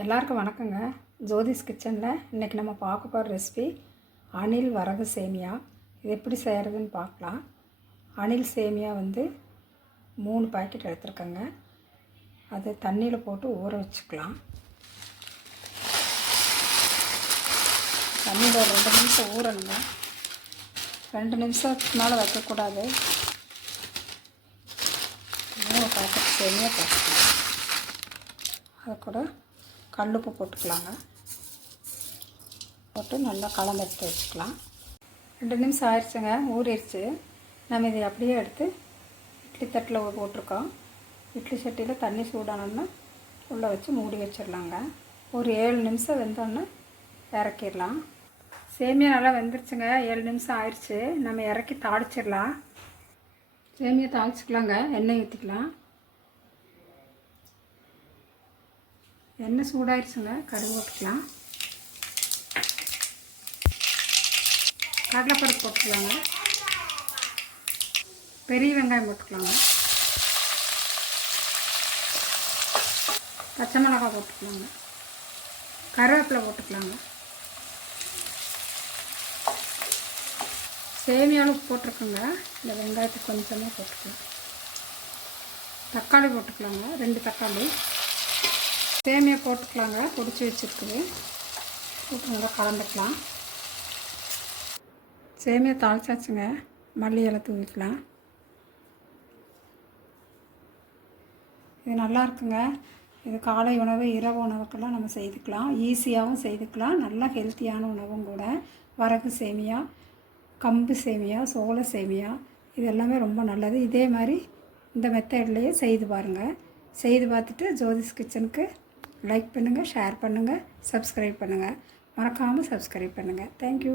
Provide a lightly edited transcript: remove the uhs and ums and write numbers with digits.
எல்லாருக்கும் வணக்கங்க. ஜோதிஸ் கிச்சனில் இன்றைக்கி நம்ம பார்க்க போகிற ரெசிபி அணில் வரகு சேமியா. இது எப்படி செய்கிறதுன்னு பார்க்கலாம். அணில் சேமியா 3 பாக்கெட் எடுத்துருக்கேங்க. அது தண்ணியில் போட்டு ஊற வச்சுக்கலாம். தண்ணியில் ஒரு 2 நிமிஷம் ஊறணுங்க. 2 நிமிஷத்துக்கு மேலே வைக்கக்கூடாது. 3 பாக்கெட் சேமியா போட்டுக்கலாம். அது கூட கல்லுப்பு போட்டுக்கலாங்க. போட்டு நல்லா கலந்து எடுத்து வச்சுக்கலாம். 2 நிமிஷம் ஆயிடுச்சுங்க, ஊறிடுச்சு. நம்ம இதை அப்படியே எடுத்து இட்லி தட்டில் போட்டிருக்கோம். இட்லி சட்டியில் தண்ணி சூடானோன்னா உள்ளே வச்சு மூடி வச்சிடலாங்க. ஒரு 7 நிமிஷம் வெந்தோன்னே இறக்கிடலாம். சேமியா நல்லா வெந்துருச்சுங்க. 7 நிமிஷம் ஆயிடுச்சு. நம்ம இறக்கி தாளிச்சிடலாம். சேமியா தாளிச்சிக்கலாங்க. எண்ணெய் ஊற்றிக்கலாம். எண்ணெய் சூடாயிருச்சுங்க. கடுகு போட்டுக்கலாம். கடலைப்பருப்பு போட்டுக்கலாங்க. பெரிய வெங்காயம் போட்டுக்கலாங்க. பச்சை மிளகாய் போட்டுக்கலாங்க. கருவேப்பிலை போட்டுக்கலாங்க. சேமியாவில் உப்பு போட்டிருக்குங்க. இந்த வெங்காயத்துக்கு கொஞ்சமாக போட்டுக்கலாம். தக்காளி போட்டுக்கலாங்க. 2 தக்காளி. சேமியா போட்டுக்கலாங்க. பொடிச்சு வச்சுருக்குது. போட்டு நல்லா கலந்துக்கலாம். சேமியா தாளிச்சாச்சுங்க. மல்லி இலை தூவிக்கலாம். இது நல்லா இருக்குங்க. இது காலை உணவு, இரவு உணவுக்கெல்லாம் நம்ம செய்துக்கலாம். ஈஸியாகவும் செய்துக்கலாம். நல்லா ஹெல்த்தியான உணவும் கூட. வரகு சேமியா, கம்பு சேமியா, சோள சேமியா இது எல்லாமே ரொம்ப நல்லது. இதே மாதிரி இந்த மெத்தட்லேயே செய்து பாருங்கள். செய்து பார்த்துட்டு ஜோதிஸ் கிச்சனுக்கு லைக் பண்ணுங்கள், ஷேர் பண்ணுங்கள், சப்ஸ்கிரைப் பண்ணுங்கள். மறக்காமல் சப்ஸ்கிரைப் பண்ணுங்கள். தேங்க்யூ.